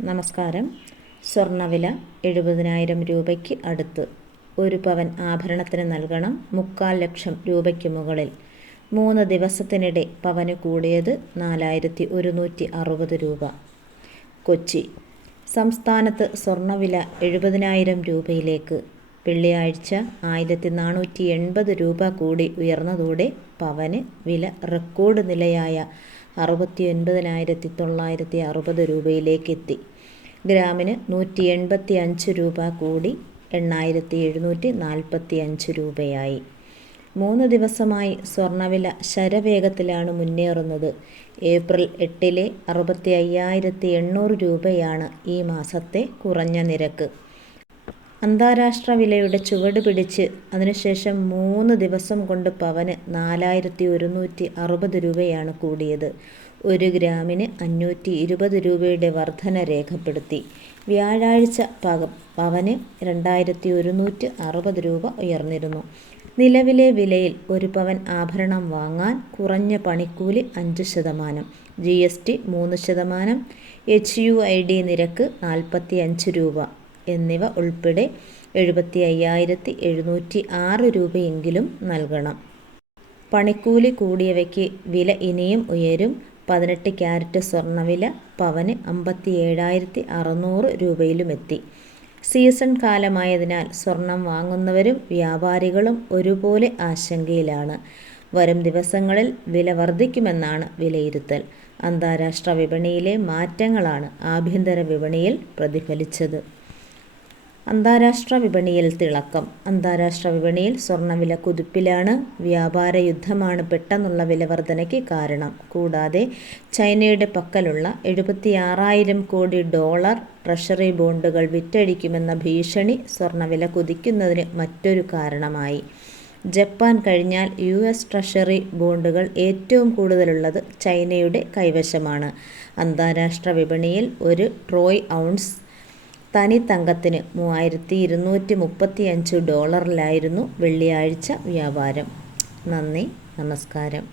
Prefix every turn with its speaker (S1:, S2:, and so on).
S1: നമസ്കാരം. സ്വർണവില എഴുപതിനായിരം രൂപയ്ക്ക് അടുത്ത്. ഒരു പവൻ ആഭരണത്തിന് നൽകണം മുക്കാൽ ലക്ഷം രൂപയ്ക്ക് മുകളിൽ. മൂന്ന് ദിവസത്തിനിടെ പവന് കൂടിയത് നാലായിരത്തി ഒരുന്നൂറ്റി അറുപത് രൂപ. കൊച്ചി. സംസ്ഥാനത്ത് സ്വർണവില എഴുപതിനായിരം രൂപയിലേക്ക്. വെള്ളിയാഴ്ച ആയിരത്തി നാനൂറ്റി എൺപത് രൂപ കൂടി ഉയർന്നതോടെ പവന് വില റെക്കോർഡ് നിലയായ അറുപത്തി ഒൻപതിനായിരത്തി തൊള്ളായിരത്തി അറുപത് രൂപയിലേക്കെത്തി. ഗ്രാമിന് നൂറ്റി എൺപത്തി അഞ്ച് രൂപ കൂടി എണ്ണായിരത്തി എഴുന്നൂറ്റി നാൽപ്പത്തി അഞ്ച് രൂപയായി. മൂന്ന് ദിവസമായി സ്വർണവില ശരവേഗത്തിലാണ് മുന്നേറുന്നത്. ഏപ്രിൽ എട്ടിലെ അറുപത്തി അയ്യായിരത്തി എണ്ണൂറ് രൂപയാണ് ഈ മാസത്തെ കുറഞ്ഞ നിരക്ക്. അന്താരാഷ്ട്ര വിലയുടെ ചുവട് പിടിച്ച് അതിനുശേഷം മൂന്ന് ദിവസം കൊണ്ട് പവന് നാലായിരത്തി ഒരുന്നൂറ്റി അറുപത് രൂപയാണ് കൂടിയത്. ഒരു ഗ്രാമിന് അഞ്ഞൂറ്റി ഇരുപത് രൂപയുടെ വർധന രേഖപ്പെടുത്തി. വ്യാഴാഴ്ച പക പവന് രണ്ടായിരത്തി ഒരുന്നൂറ്റി അറുപത് രൂപ ഉയർന്നിരുന്നു. നിലവിലെ വിലയിൽ ഒരു പവൻ ആഭരണം വാങ്ങാൻ കുറഞ്ഞ പണിക്കൂലി അഞ്ച് ശതമാനം ജി എസ് ടി മൂന്ന് ശതമാനം എച്ച് യു ഐ ഡി നിരക്ക് നാൽപ്പത്തി അഞ്ച് രൂപ എന്നിവ ഉൾപ്പെടെ എഴുപത്തി അയ്യായിരത്തി എഴുന്നൂറ്റി ആറ് രൂപയെങ്കിലും നൽകണം. പണിക്കൂലി കൂടിയവയ്ക്ക് വില ഇനിയും ഉയരും. പതിനെട്ട് ക്യാരറ്റ് സ്വർണവില പവന് അമ്പത്തി ഏഴായിരത്തി അറുന്നൂറ് രൂപയിലുമെത്തി. സീസൺ കാലമായതിനാൽ സ്വർണം വാങ്ങുന്നവരും വ്യാപാരികളും ഒരുപോലെ ആശങ്കയിലാണ്. വരും ദിവസങ്ങളിൽ വില വർദ്ധിക്കുമെന്നാണ് വിലയിരുത്തൽ. അന്താരാഷ്ട്ര വിപണിയിലെ മാറ്റങ്ങളാണ് ആഭ്യന്തര വിപണിയിൽ പ്രതിഫലിച്ചത്. അന്താരാഷ്ട്ര വിപണിയിൽ തിളക്കം. അന്താരാഷ്ട്ര വിപണിയിൽ സ്വർണവില കുതിപ്പിലാണ്. വ്യാപാര യുദ്ധമാണ് പെട്ടെന്നുള്ള വിലവർധനയ്ക്ക് കാരണം. കൂടാതെ ചൈനയുടെ പക്കലുള്ള എഴുപത്തിയാറായിരം കോടി ഡോളർ ട്രഷറി ബോണ്ടുകൾ വിറ്റഴിക്കുമെന്ന ഭീഷണി സ്വർണവില കുതിക്കുന്നതിന് മറ്റൊരു കാരണമായി. ജപ്പാൻ കഴിഞ്ഞാൽ യു എസ് ട്രഷറി ബോണ്ടുകൾ ഏറ്റവും കൂടുതലുള്ളത് ചൈനയുടെ കൈവശമാണ്. അന്താരാഷ്ട്ര വിപണിയിൽ ഒരു ട്രോയ് ഔൺസ് തനി തങ്കത്തിന് മൂവായിരത്തി ഇരുന്നൂറ്റി മുപ്പത്തി അഞ്ച് ഡോളറിലായിരുന്നു വെള്ളിയാഴ്ച വ്യാപാരം. നന്ദി നമസ്കാരം.